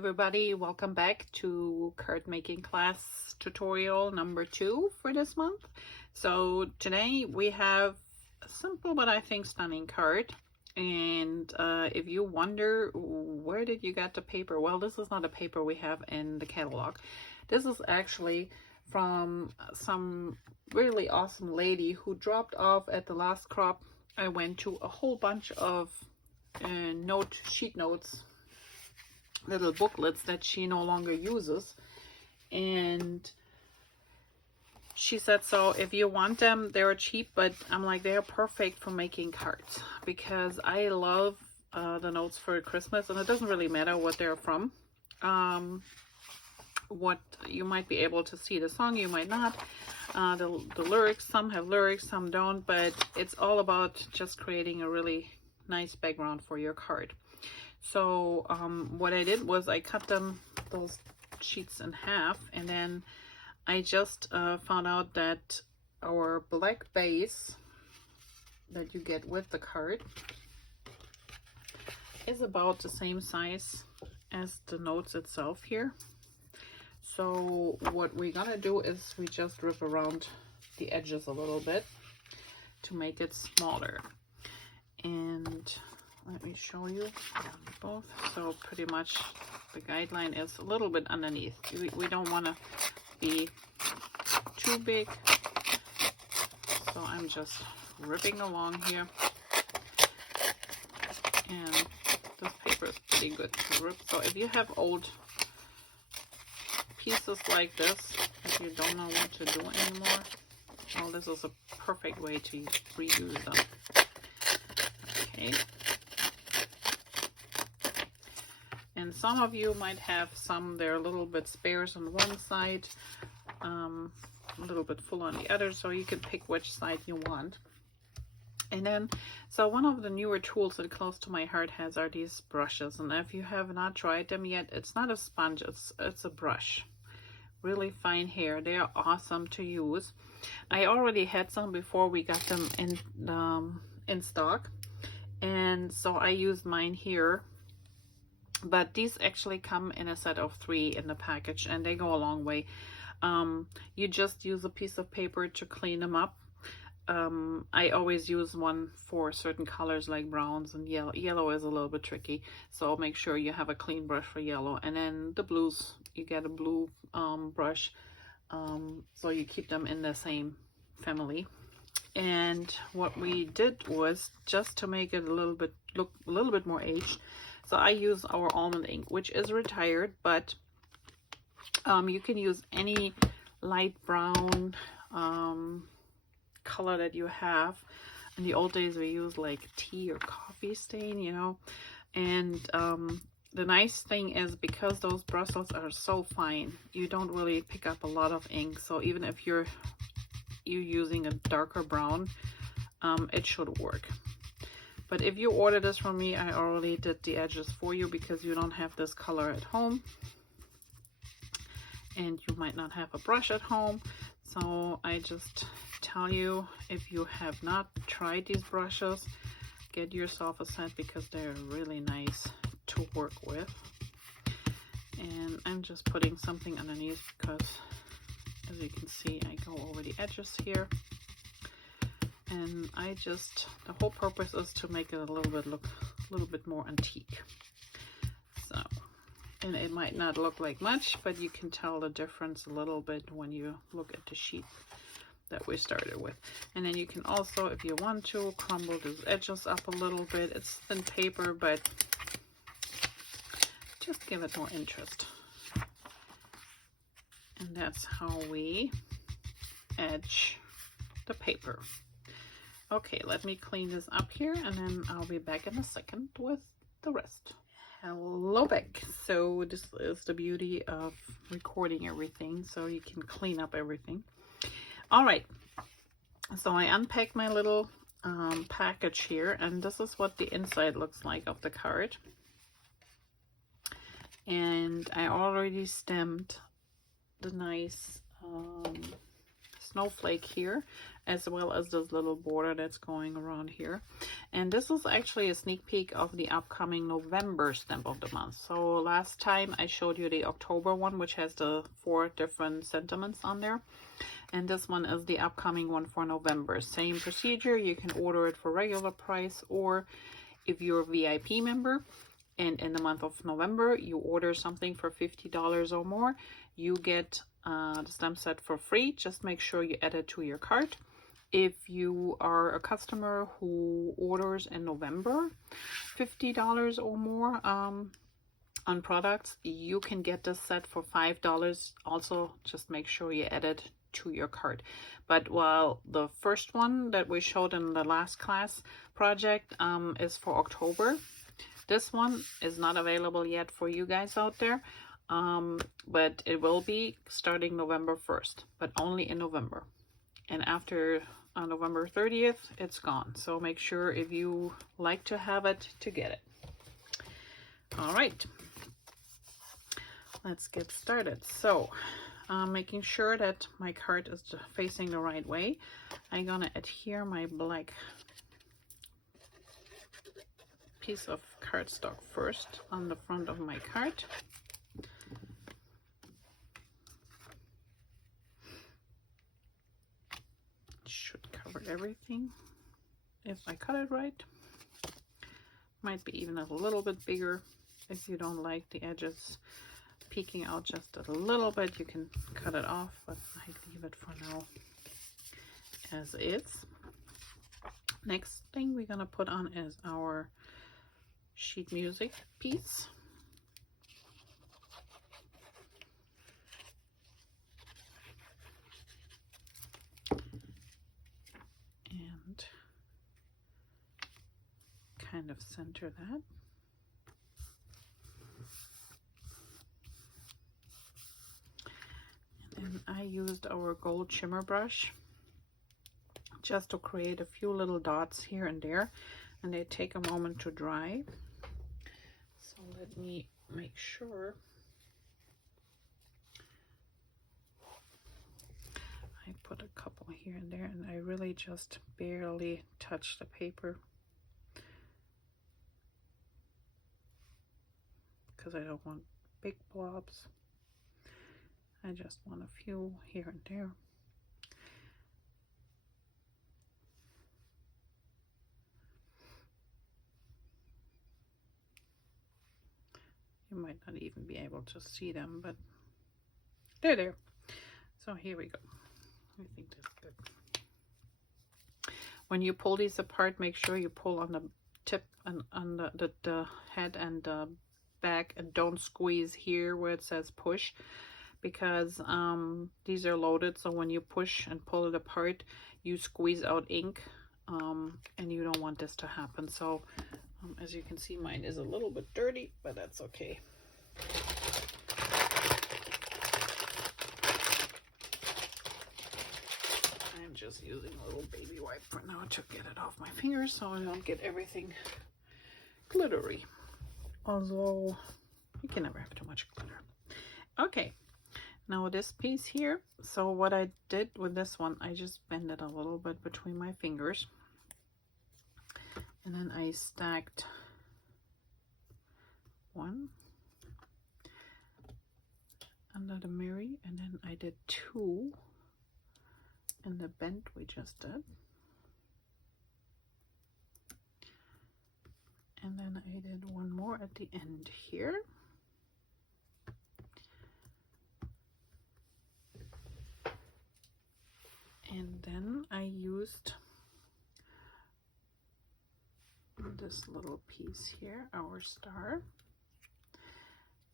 everybody, welcome back to card making class tutorial number 2 for this month. So today we have a simple but I think stunning card, and if you wonder where did you get the paper, well, this is not a paper we have in the catalog. This is actually from some really awesome lady who dropped off at the last crop. I went to a whole bunch of sheet notes, little booklets that she no longer uses, and she said, so if you want them, they're cheap, but I'm like, they're perfect for making cards because I love the notes for Christmas, and it doesn't really matter what they're from. What you might be able to see the song, you might not. The lyrics, some have lyrics, some don't, but it's all about just creating a really nice background for your card. So what I did was I cut those sheets in half, and then I just found out that our black base that you get with the card is about the same size as the notes itself here. So what we're gonna do is we just rip around the edges a little bit to make it smaller. And let me show you both. So pretty much the guideline is a little bit underneath. We don't want to be too big. So I'm just ripping along here. And this paper is pretty good to rip. So if you have old pieces like this, if you don't know what to do anymore, well, this is a perfect way to reuse them. Okay. And some of you might have some, they're a little bit sparse on one side, a little bit full on the other, so you can pick which side you want. And then, so one of the newer tools that close to my heart has are these brushes, and if you have not tried them yet, it's not a sponge, it's a brush. Really fine hair. They are awesome to use. I already had some before we got them in stock, and so I used mine here. But these actually come in a set of 3 in the package, and they go a long way. You just use a piece of paper to clean them up. I always use one for certain colors like browns and yellow. Yellow is a little bit tricky, so make sure you have a clean brush for yellow. And then the blues, you get a blue brush, so you keep them in the same family. And what we did was just to make it look a little bit more aged. So I use our Almond Ink, which is retired, but you can use any light brown color that you have. In the old days, we used like tea or coffee stain, you know. And the nice thing is, because those bristles are so fine, you don't really pick up a lot of ink. So even if you're using a darker brown, it should work. But if you order this from me, I already did the edges for you because you don't have this color at home. And you might not have a brush at home. So I just tell you, if you have not tried these brushes, get yourself a set because they're really nice to work with. And I'm just putting something underneath because, as you can see, I go over the edges here. And the whole purpose is to make it a little bit more antique. So, and it might not look like much, but you can tell the difference a little bit when you look at the sheet that we started with. And then you can also, if you want to, crumble these edges up a little bit. It's thin paper, but just give it more interest. And that's how we edge the paper. Okay, let me clean this up here, and then I'll be back in a second with the rest. Hello back. So this is the beauty of recording everything, so you can clean up everything. All right, so I unpacked my little package here, and this is what the inside looks like of the card. And I already stamped the nice snowflake here, as well as this little border that's going around here. And this is actually a sneak peek of the upcoming November stamp of the month. So last time I showed you the October one, which has the 4 different sentiments on there. And this one is the upcoming one for November. Same procedure. You can order it for regular price, or if you're a VIP member and in the month of November you order something for $50 or more, you get the stamp set for free. Just make sure you add it to your cart. If you are a customer who orders in November $50 or more on products, you can get this set for $5. Also, just make sure you add it to your cart. But while the first one that we showed in the last class project is for October, this one is not available yet for you guys out there, but it will be starting November 1st, but only in November. And after November 30th, it's gone. So make sure, if you like to have it, to get it. All right, let's get started. So making sure that my card is facing the right way, I'm gonna adhere my black piece of cardstock first on the front of my card. Should cover everything if I cut it right. Might be even a little bit bigger. If you don't like the edges peeking out just a little bit, you can cut it off, but I leave it for now as is. Next thing we're gonna put on is our sheet music piece. And kind of center that. And I used our gold shimmer brush just to create a few little dots here and there, and they take a moment to dry. So let me make sure I put a couple here and there, and I really just barely touch the paper because I don't want big blobs. I just want a few here and there. You might not even be able to see them, but they're there. So here we go. I think that's good. When you pull these apart, make sure you pull on the tip and on the head and the back, and don't squeeze here where it says push, because these are loaded. So when you push and pull it apart, you squeeze out ink, and you don't want this to happen. So as you can see, mine is a little bit dirty, but that's okay. I'm just using a little baby wipe for now to get it off my fingers so I don't get everything glittery. Although you can never have too much glitter. Okay, now this piece here. So what I did with this one, I just bend it a little bit between my fingers. And then I stacked one under the Mary, and then I did 2 in the bend we just did. And then I did one more at the end here. And then I used this little piece here, our star,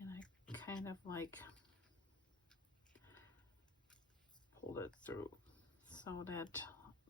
and I kind of like pulled it through so that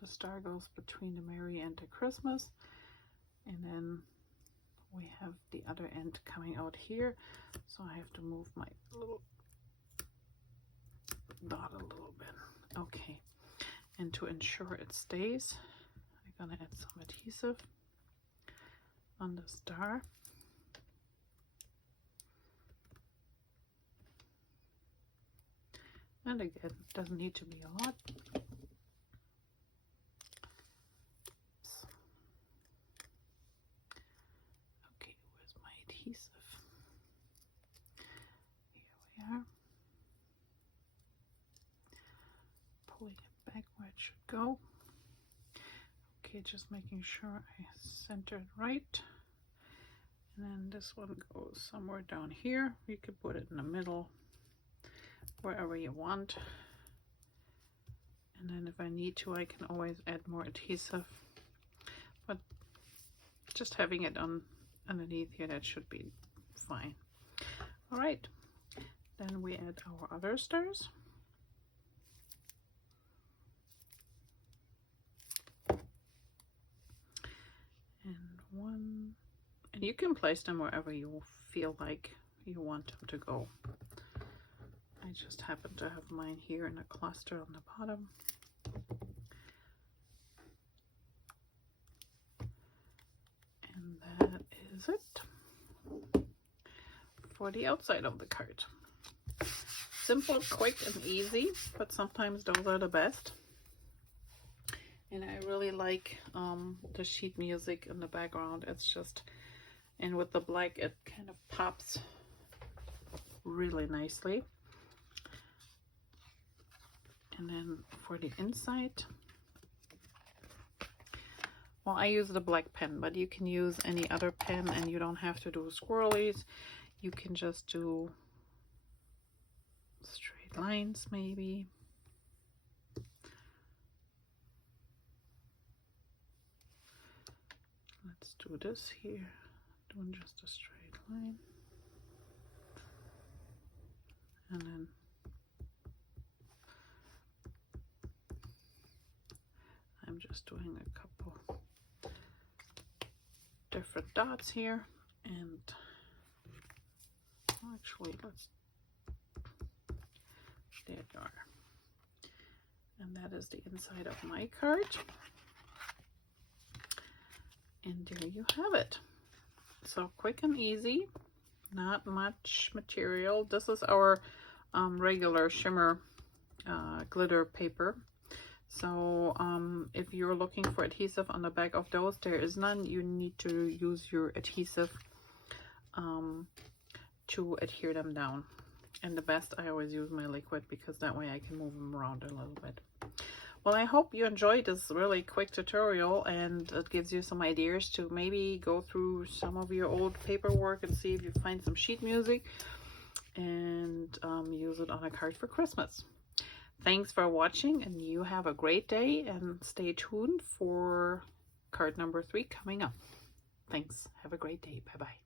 the star goes between the Merry and the Christmas, and then we have the other end coming out here, so I have to move my little dot a little bit. Okay, and to ensure it stays, I'm gonna add some adhesive on the star. And again, it doesn't need to be a lot. should go. Okay, just making sure I center it right. And then this one goes somewhere down here. You could put it in the middle, wherever you want. And then if I need to, I can always add more adhesive. But just having it on underneath here, that should be fine. All right, then we add our other stars. And one, and you can place them wherever you feel like you want them to go. I just happen to have mine here in a cluster on the bottom. And that is it for the outside of the card. Simple, quick, and easy, but sometimes those are the best. And I really like the sheet music in the background. It's just, and with the black, it kind of pops really nicely. And then for the inside, well, I use the black pen, but you can use any other pen, and you don't have to do swirlies. You can just do straight lines maybe. Let's do this here, doing just a straight line. And then I'm just doing a couple different dots here, and actually there you are. And that is the inside of my card. And there you have it. So quick and easy, not much material. This is our regular shimmer glitter paper. So if you're looking for adhesive on the back of those, there is none. You need to use your adhesive to adhere them down. And the best, I always use my liquid, because that way I can move them around a little bit. Well, I hope you enjoyed this really quick tutorial, and it gives you some ideas to maybe go through some of your old paperwork and see if you find some sheet music and use it on a card for Christmas. Thanks for watching, and you have a great day, and stay tuned for card number 3 coming up. Thanks. Have a great day. Bye-bye.